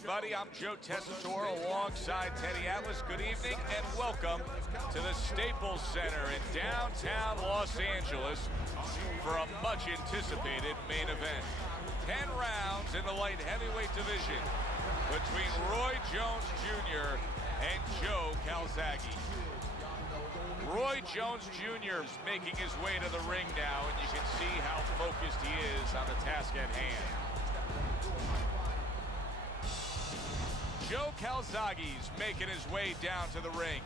everybody. I'm Joe Tessitore alongside Teddy Atlas. Good evening and welcome to the Staples Center in downtown Los Angeles for a much-anticipated main event. 10 rounds in the light heavyweight division between Roy Jones Jr. and Joe Calzaghe. Roy Jones Jr. is making his way to the ring now, and you can see how focused he is on the task at hand. Joe Calzaghe's making his way down to the ring,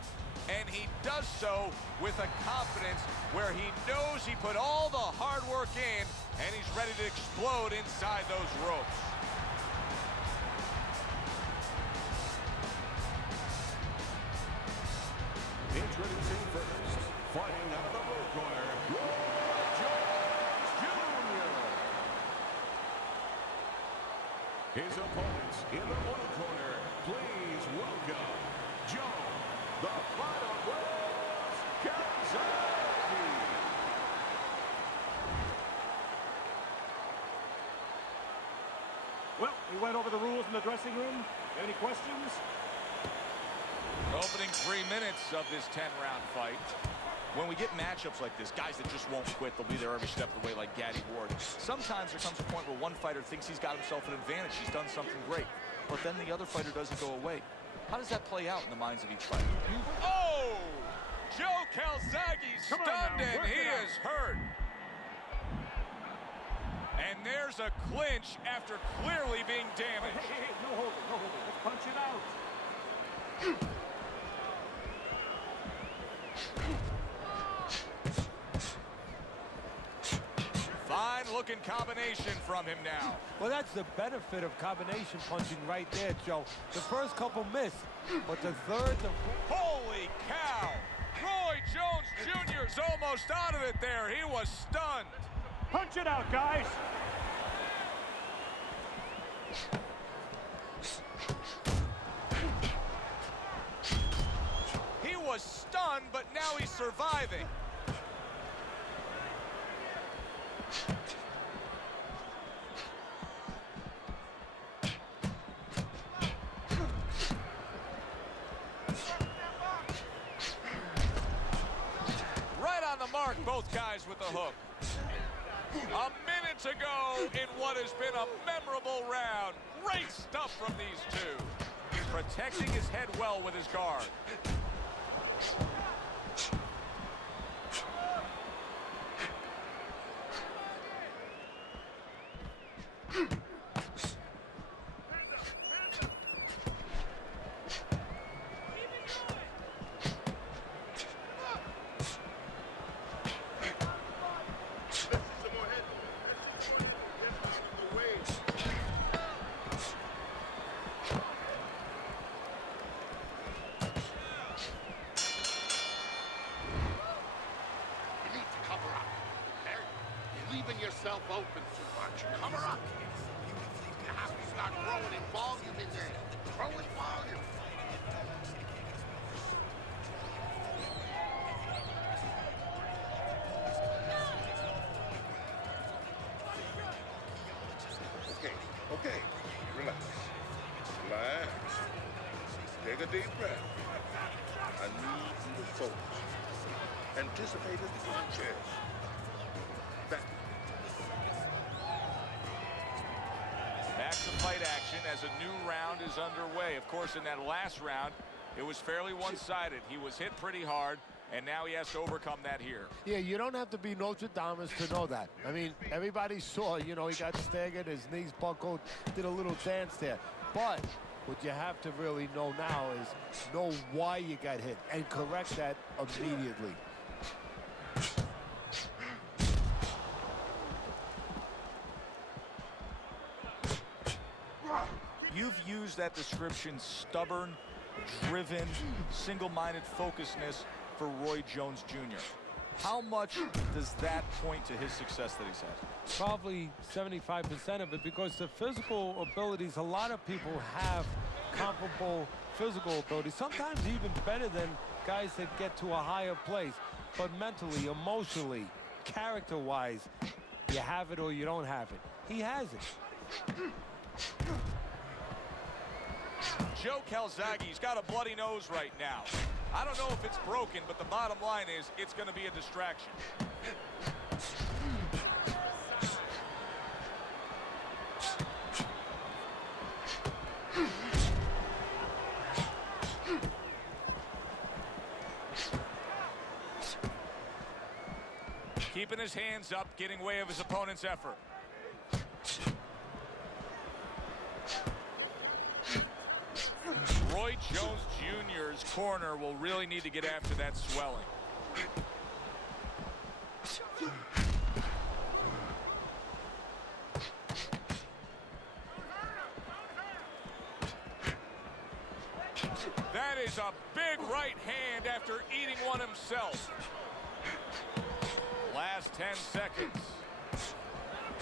and he does so with a confidence where he knows he put all the hard work in, and he's ready to explode inside those ropes. Introducing first, fighting out of the blue corner, Roy Jones Jr. His opponents in the blue corner, please welcome Joe, the Final Boss, Calzaghe. Well, we went over the rules in the dressing room. Any questions? Opening 3 minutes of this 10-round fight. When we get matchups like this, guys that just won't quit, they'll be there every step of the way like Gaddy Ward. Sometimes there comes a point where one fighter thinks he's got himself an advantage, he's done something great, but then the other fighter doesn't go away. How does that play out in the minds of each fighter? Oh! Joe Calzaghe's stunned and he is hurt. And there's a clinch after clearly being damaged. Hey, no holding, no holding. Let's punch it out. Fine-looking combination from him now. Well, that's the benefit of combination punching right there, Joe. The first couple missed, but the third... Holy cow! Roy Jones Jr. is almost out of it there. He was stunned. Punch it out, guys. He was stunned, but now he's surviving. Right on the mark, both guys with the hook. A minute to go in what has been a memorable round. Great stuff from these two. He's protecting his head well with his guard. Leaving yourself open too much. Cover up. You have to start growing in volume in there. Grow in volume. Okay. Relax. Relax. Take a deep breath. I need you to focus. Anticipate his punches. Back to fight action as a new round is underway. Of course, in that last round, it was fairly one-sided. He was hit pretty hard, and now he has to overcome that here. Yeah, you don't have to be Notre Dame to know that. I mean, everybody saw, you know, he got staggered, his knees buckled, did a little dance there. But what you have to really know now is know why you got hit and correct that immediately. You've used that description, stubborn, driven, single-minded focusedness for Roy Jones Jr. How much does that point to his success that he's had? Probably 75% of it, because the physical abilities, a lot of people have comparable physical abilities, sometimes even better than guys that get to a higher place. But mentally, emotionally, character-wise, you have it or you don't have it. He has it. Joe Calzaghe, he's got a bloody nose right now. I don't know if it's broken, but the bottom line is it's going to be a distraction. Keeping his hands up, getting way of his opponent's effort. Roy Jones Jr.'s corner will really need to get after that swelling. That is a big right hand after eating one himself. Last 10 seconds.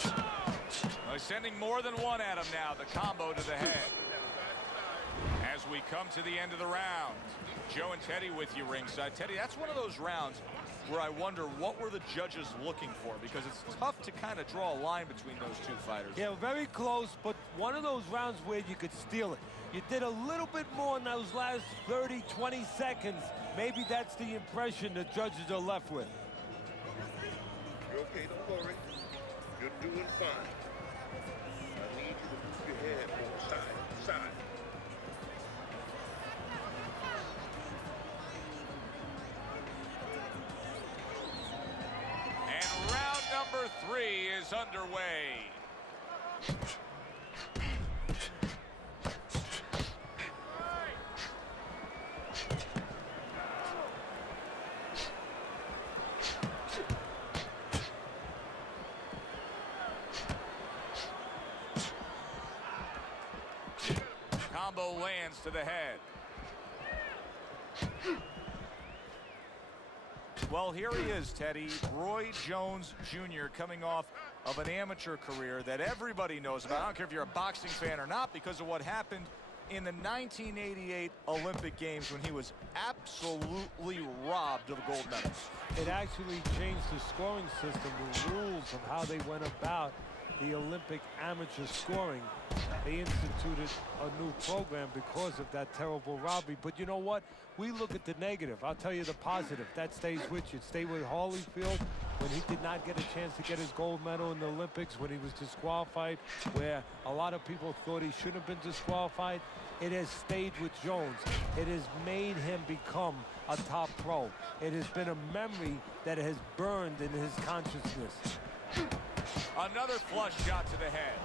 Well, he's sending more than one at him now. The combo to the head. As we come to the end of the round, Joe and Teddy with you ringside. Teddy, that's one of those rounds where I wonder what were the judges looking for, because it's tough to kind of draw a line between those two fighters. Yeah, very close, but one of those rounds where you could steal it. You did a little bit more in those last 30, 20 seconds. Maybe that's the impression the judges are left with. You're okay, don't worry. You're doing fine. I need you to move your head from side to side. And round number 3 is underway. Combo lands to the head. Well, here he is, Teddy. Roy Jones Jr. coming off of an amateur career that everybody knows about. I don't care if you're a boxing fan or not, because of what happened in the 1988 Olympic Games when he was absolutely robbed of gold medals. It actually changed the scoring system, the rules of how they went about the Olympic amateur scoring. They instituted a new program because of that terrible robbery. But you know what? We look at the negative. I'll tell you the positive. That stays with you. Stay with Holyfield when he did not get a chance to get his gold medal in the Olympics, when he was disqualified, where a lot of people thought he should have been disqualified. It has stayed with Jones. It has made him become a top pro. It has been a memory that has burned in his consciousness. Another flush shot to the head.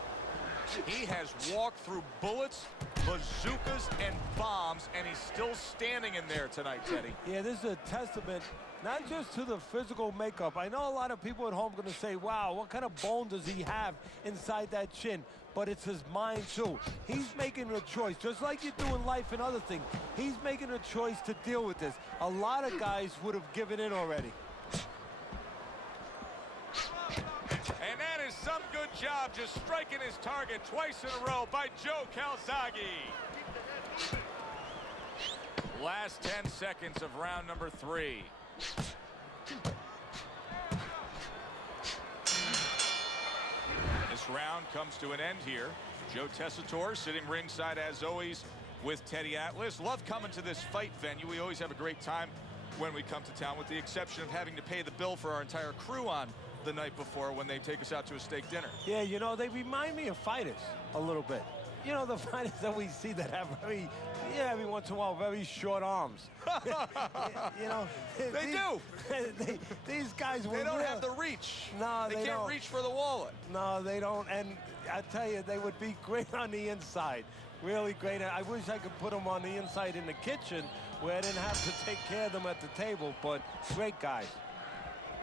He has walked through bullets, bazookas, and bombs, and he's still standing in there tonight, Teddy. Yeah, this is a testament not just to the physical makeup. I know a lot of people at home are going to say, wow, what kind of bone does he have inside that chin? But it's his mind, too. He's making a choice, just like you do in life and other things. He's making a choice to deal with this. A lot of guys would have given in already. And that is some good job, just striking his target twice in a row by Joe Calzaghe. Last 10 seconds of round number 3. This round comes to an end here. Joe Tessitore sitting ringside as always with Teddy Atlas. Love coming to this fight venue. We always have a great time when we come to town, with the exception of having to pay the bill for our entire crew on the night before when they take us out to a steak dinner. Yeah, you know, they remind me of fighters a little bit. You know, the fighters that we see that have very, every once in a while, very short arms. You know. They do. These guys They don't have the reach. No, they can't reach for the wallet. No, they don't. And I tell you, they would be great on the inside. Really great. I wish I could put them on the inside in the kitchen where I didn't have to take care of them at the table, but great guys.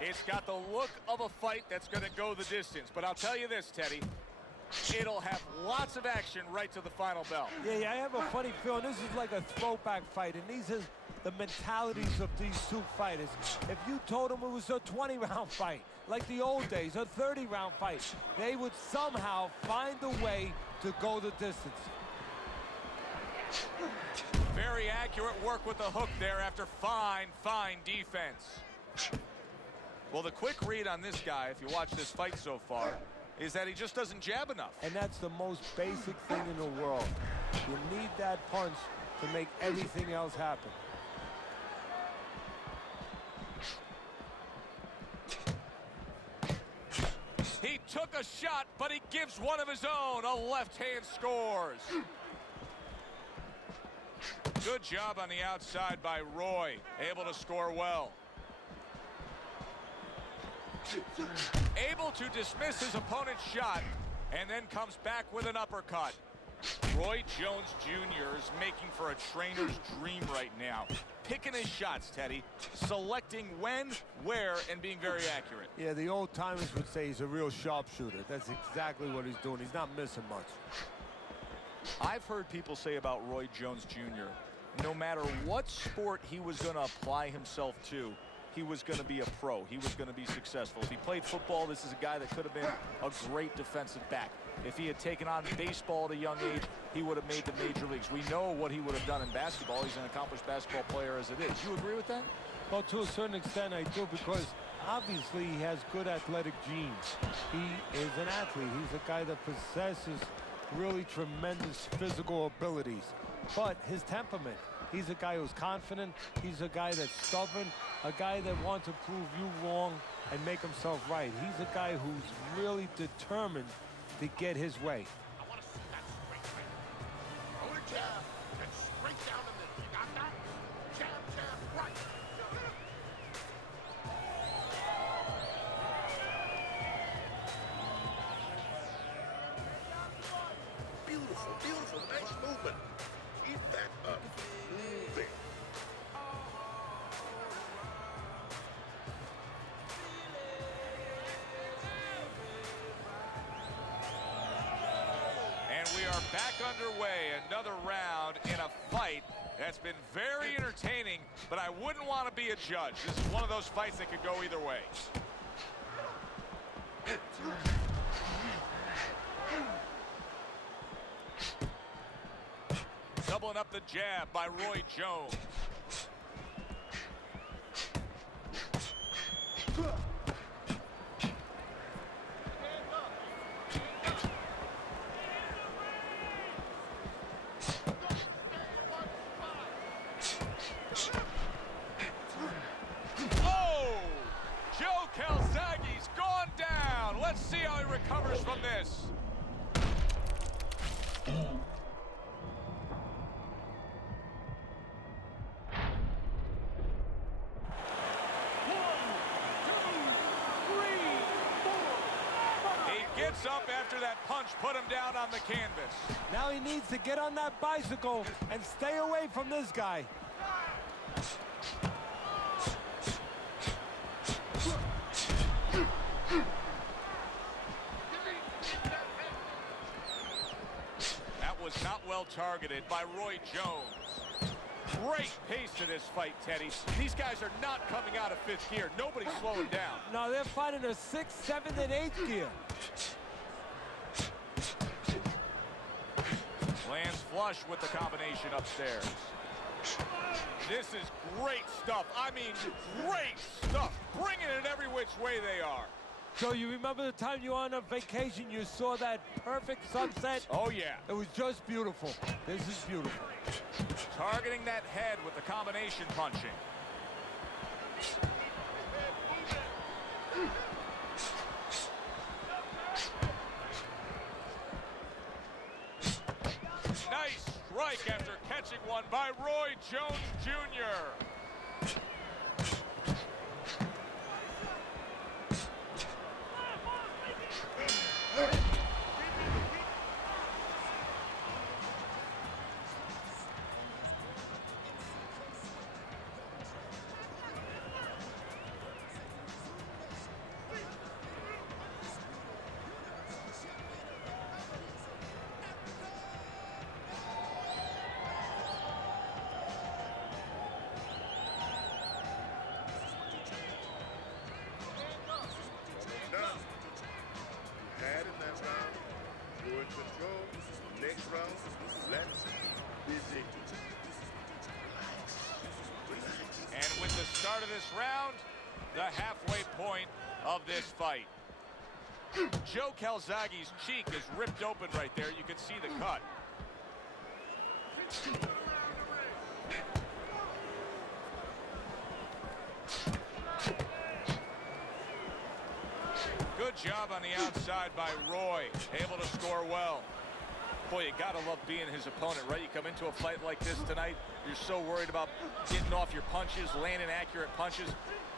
It's got the look of a fight that's going to go the distance. But I'll tell you this, Teddy, it'll have lots of action right to the final bell. Yeah, I have a funny feeling this is like a throwback fight, and these are the mentalities of these two fighters. If you told them it was a 20-round fight, like the old days, a 30-round fight, they would somehow find a way to go the distance. Very accurate work with the hook there after fine defense. Well, the quick read on this guy, if you watch this fight so far, is that he just doesn't jab enough. And that's the most basic thing in the world. You need that punch to make everything else happen. He took a shot, but he gives one of his own. A left hand scores. Good job on the outside by Roy. Able to score well. Able to dismiss his opponent's shot and then comes back with an uppercut. Roy Jones Jr. is making for a trainer's dream right now. Picking his shots, Teddy. Selecting when, where, and being very accurate. Yeah, the old timers would say he's a real sharpshooter. That's exactly what he's doing. He's not missing much. I've heard people say about Roy Jones Jr., no matter what sport he was going to apply himself to, he was going to be a pro. He was going to be successful. If he played football, this is a guy that could have been a great defensive back. If he had taken on baseball at a young age, he would have made the major leagues. We know what he would have done in basketball. He's an accomplished basketball player as it is. You agree with that? Well, to a certain extent, I do, because obviously he has good athletic genes. He is an athlete. He's a guy that possesses really tremendous physical abilities. But his temperament, he's a guy who's confident. He's a guy that's stubborn, a guy that wants to prove you wrong and make himself right. He's a guy who's really determined to get his way. I want to see that straight right. Hold it jab and straight down the middle. You got that? Jab, jab, right. Beautiful, beautiful. Nice movement. Keep that up. Moving. And we are back underway. Another round in a fight that's been very entertaining, but I wouldn't want to be a judge. This is one of those fights that could go either way. Doubling up the jab by Roy Jones. Oh! Joe Calzaghe's gone down. Let's see how he recovers from this. He gets up after that punch put him down on the canvas. Now he needs to get on that bicycle and stay away from this guy. That was not well targeted by Roy Jones. Great pace to this fight, Teddy. These guys are not coming out of fifth gear. Nobody's slowing down. No, they're fighting a 6th, 7th, and 8th gear. Lands flush with the combination upstairs. This is great stuff. I mean, great stuff. Bringing it every which way they are. So you remember the time you were on a vacation, you saw that perfect sunset? Oh, yeah. It was just beautiful. This is beautiful. Targeting that head with the combination punching. Nice strike after catching one by Roy Jones Jr. Done. You had in that round. You're in control. Next round, let's busy. Relax. And with the start of this round, the halfway point of this fight. Joe Calzaghe's cheek is ripped open right there. You can see the cut. Good job on the outside by Roy, able to score well. Boy, you gotta love being his opponent, right? You come into a fight like this tonight, you're so worried about getting off your punches, landing accurate punches.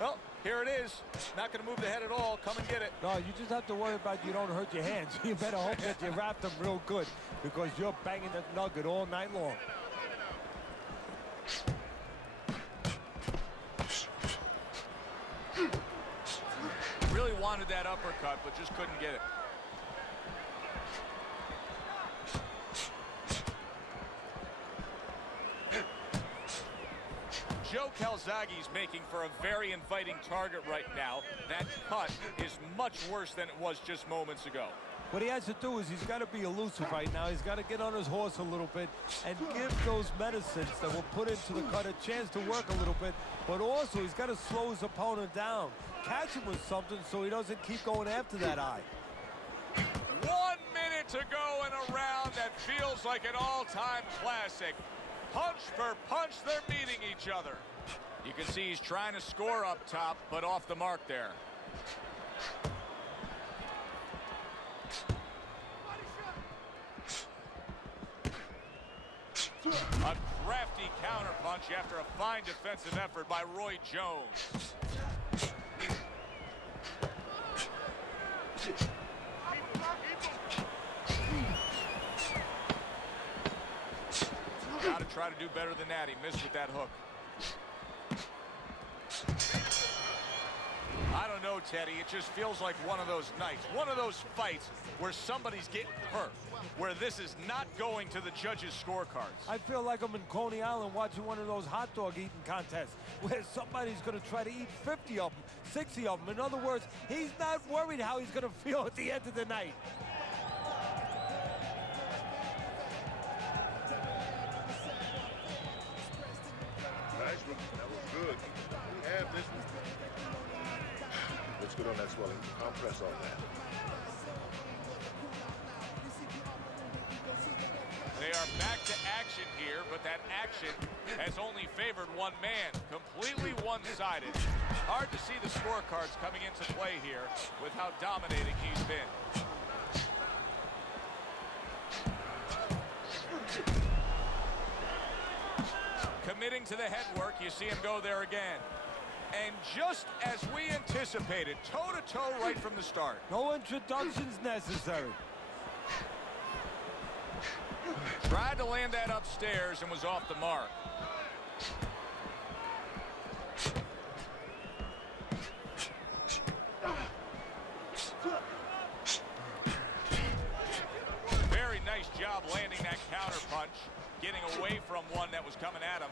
Well, here it is. Not gonna move the head at all. Come and get it. No, you just have to worry about you don't hurt your hands. You better hope that you wrap them real good because you're banging that nugget all night long. Really wanted that uppercut, but just couldn't get it. Joe Calzaghe's making for a very inviting target right now. That cut is much worse than it was just moments ago. What he has to do is he's got to be elusive right now. He's got to get on his horse a little bit and give those medicines that will put into the cut a chance to work a little bit. But also, he's got to slow his opponent down. Catch him with something so he doesn't keep going after that eye. 1 minute to go in a round that feels like an all-time classic. Punch for punch, they're meeting each other. You can see he's trying to score up top, but off the mark there. A crafty counterpunch after a fine defensive effort by Roy Jones. Got to try to do better than that. He missed with that hook. I don't know, Teddy. It just feels like one of those nights, one of those fights where somebody's getting hurt, where this is not going to the judges' scorecards. I feel like I'm in Coney Island watching one of those hot dog eating contests where somebody's going to try to eat 50 of them, 60 of them. In other words, he's not worried how he's going to feel at the end of the night. Nice one. That was good. We have this one. Looks good on that swelling. I'll press on that. They are back to action here, but that action has only favored one man, completely one-sided. Hard to see the scorecards coming into play here with how dominating he's been. Committing to the head work, you see him go there again. And just as we anticipated, toe-to-toe right from the start. No introductions necessary. Tried to land that upstairs and was off the mark. Very nice job landing that counter punch, getting away from one that was coming at him.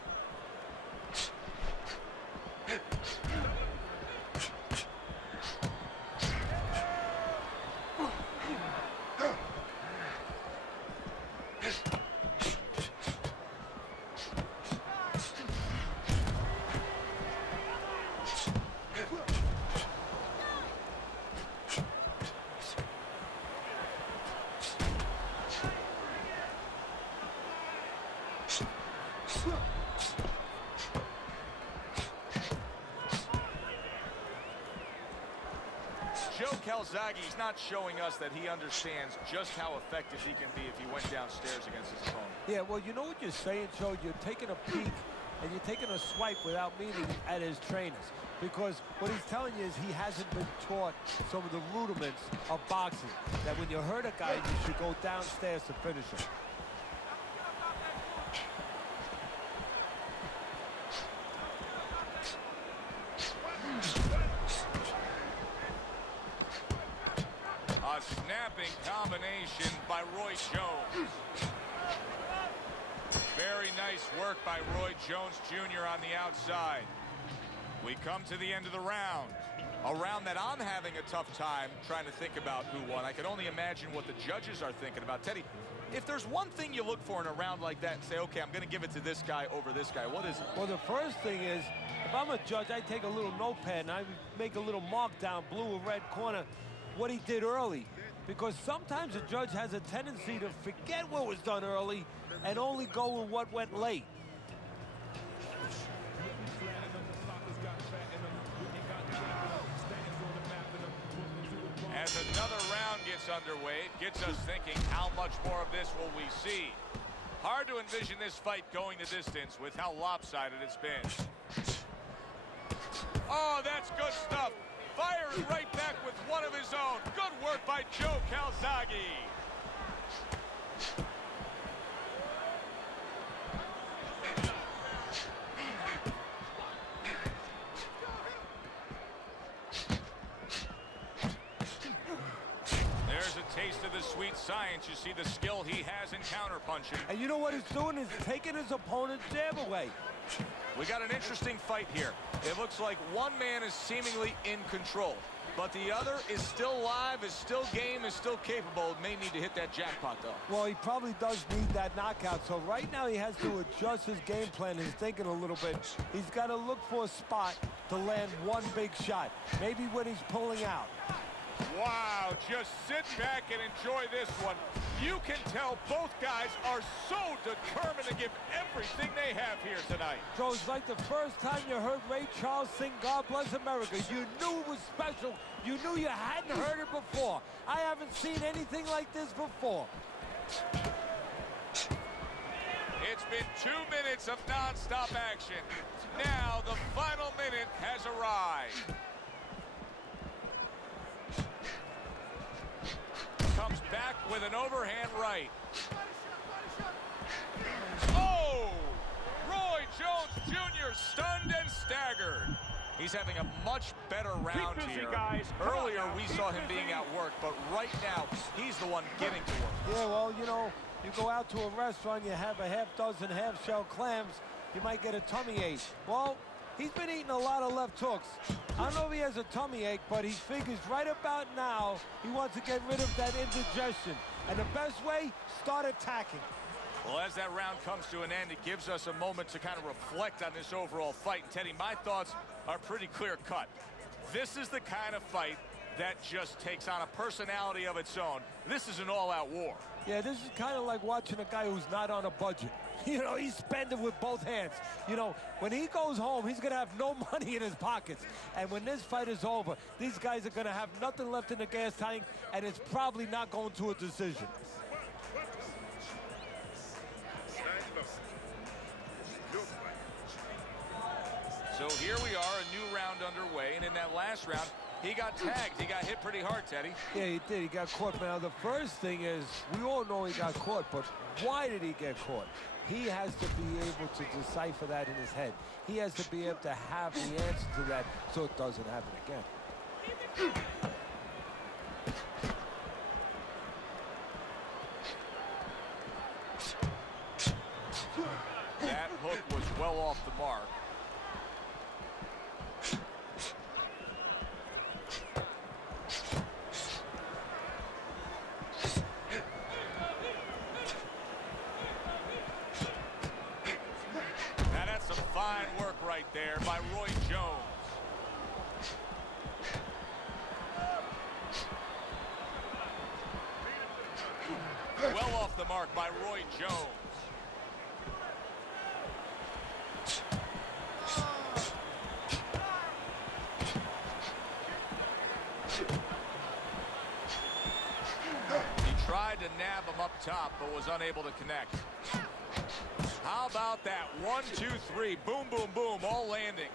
Joe Calzaghe's not showing us that he understands just how effective he can be if he went downstairs against his opponent. Yeah, well, you know what you're saying, Joe? You're taking a peek and you're taking a swipe without meaning at his trainers. Because what he's telling you is he hasn't been taught some of the rudiments of boxing. That when you hurt a guy, you should go downstairs to finish him. A snapping combination by Roy Jones. Very nice work by Roy Jones Jr. on the outside. We come to the end of the round. A round that I'm having a tough time trying to think about who won. I can only imagine what the judges are thinking about. Teddy, if there's one thing you look for in a round like that and say, okay, I'm going to give it to this guy over this guy, what is it? Well, the first thing is, if I'm a judge, I take a little notepad and I make a little mark down, blue or red corner, what he did early. Because sometimes a judge has a tendency to forget what was done early and only go with what went late. As another round gets underway, it gets us thinking, how much more of this will we see? Hard to envision this fight going the distance with how lopsided it's been. Oh, that's good stuff. Fires right back with one of his own. Good work by Joe Calzaghe. There's a taste of the sweet science. You see the skill he has in counterpunching. And you know what he's doing is taking his opponent's jab away. We got an interesting fight here. It looks like one man is seemingly in control, but the other is still live, is still game, is still capable. May need to hit that jackpot, though. Well, he probably does need that knockout. So right now he has to adjust his game plan, his thinking a little bit. He's got to look for a spot to land one big shot, maybe when he's pulling out. Wow, just sit back and enjoy this one. You can tell both guys are so determined to give everything they have here tonight. So it's like the first time you heard Ray Charles sing God Bless America. You knew it was special. You knew you hadn't heard it before. I haven't seen anything like this before. It's been 2 minutes of non-stop action. Now the final minute has arrived. Comes back with an overhand right. Oh! Roy Jones Jr. stunned and staggered. He's having a much better round busy, here. guys. Earlier, we saw him being outworked, but right now, he's the one getting to work. Yeah, well, you know, you go out to a restaurant, you have a half dozen half-shell clams, you might get a tummy ache. Well, he's been eating a lot of left hooks. I don't know if he has a tummy ache, but he figures right about now he wants to get rid of that indigestion. And the best way, start attacking. Well, as that round comes to an end, it gives us a moment to kind of reflect on this overall fight. And Teddy, my thoughts are pretty clear-cut. This is the kind of fight that just takes on a personality of its own. This is an all-out war. Yeah, this is kind of like watching a guy who's not on a budget. You know, he's spending with both hands. You know, when he goes home, he's going to have no money in his pockets. And when this fight is over, these guys are going to have nothing left in the gas tank, and it's probably not going to a decision. So here we are, a new round underway, and in that last round, he got tagged. He got hit pretty hard, Teddy. Yeah, he did. He got caught. Now, the first thing is, we all know he got caught, but why did he get caught? He has to be able to decipher that in his head. He has to be able to have the answer to that so it doesn't happen again. That hook was well off the mark. Now that's some fine work right there by Roy Jones. Well off the mark by Roy Jones. He tried to nab him up top, but was unable to connect. How about that? 1, 2, 3. Boom, boom, boom. All landing.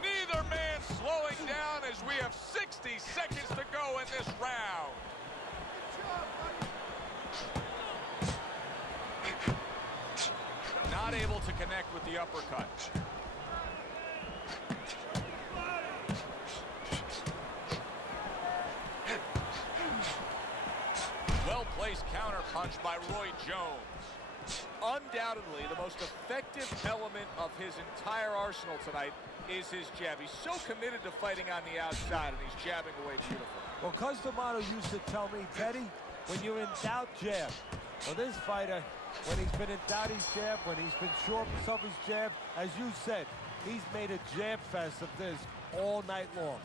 Neither man slowing down as we have 60 seconds to go in this round. Not able to connect with the uppercut. Well-placed counterpunch by Roy Jones. Undoubtedly, the most effective element of his entire arsenal tonight is his jab. He's so committed to fighting on the outside, and he's jabbing away beautifully. Well, Cus D'Amato used to tell me, Teddy, when you're in doubt, jab. Well, this fighter, when he's been in doubt, he's jabbed. When he's been sure of himself, he's jabbed. As you said, he's made a jab fest of this all night long.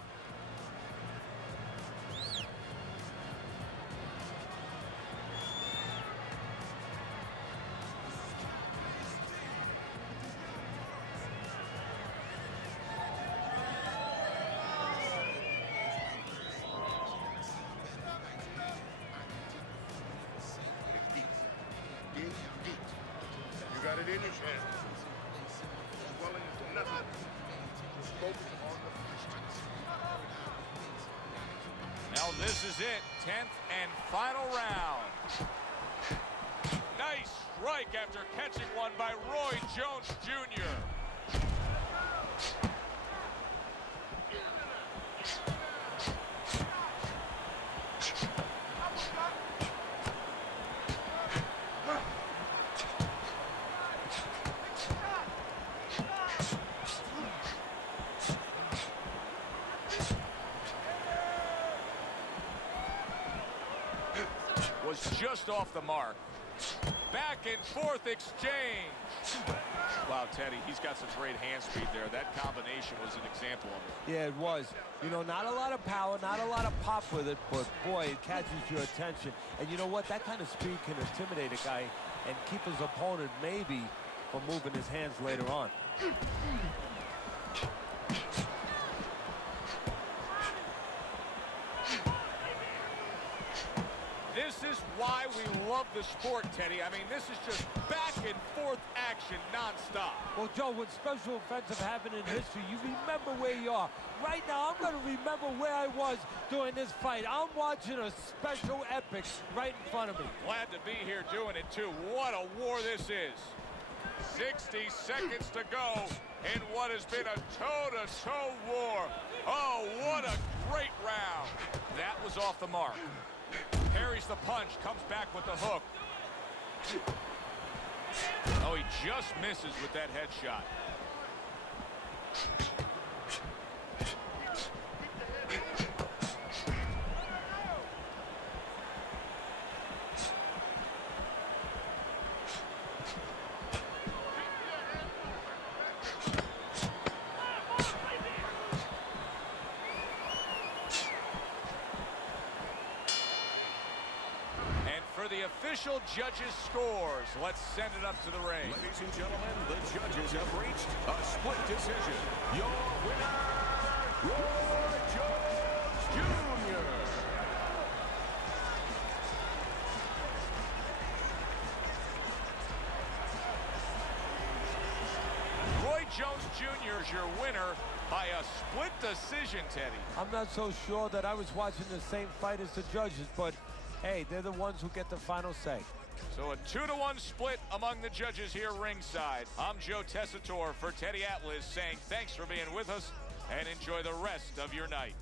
Finish him. Swelling is nothing. Focus on the Now this is it, 10th and final round. Nice strike after catching one by Roy Jones Jr. Was just off the mark. Back and forth exchange. Wow, Teddy, he's got some great hand speed there. That combination was an example of it. Yeah, it was. You know, not a lot of power, not a lot of pop with it, but boy, it catches your attention. And you know what? That kind of speed can intimidate a guy and keep his opponent maybe from moving his hands later on. This is why we love the sport, Teddy. I mean, this is just back and forth action nonstop. Well, Joe, when special events have happened in history, you remember where you are. Right now, I'm going to remember where I was during this fight. I'm watching a special epic right in front of me. Glad to be here doing it, too. What a war this is. 60 seconds to go in what has been a toe-to-toe war. Oh, what a great round. That was off the mark. Parries the punch, comes back with the hook. Oh, he just misses with that headshot. For the official judges' scores, let's send it up to the ring. Ladies and gentlemen, the judges have reached a split decision. Your winner, Roy Jones Jr. Roy Jones Jr. is your winner by a split decision, Teddy. I'm not so sure that I was watching the same fight as the judges, but hey, they're the ones who get the final say. So a 2-to-1 split among the judges here ringside. I'm Joe Tessitore for Teddy Atlas saying thanks for being with us and enjoy the rest of your night.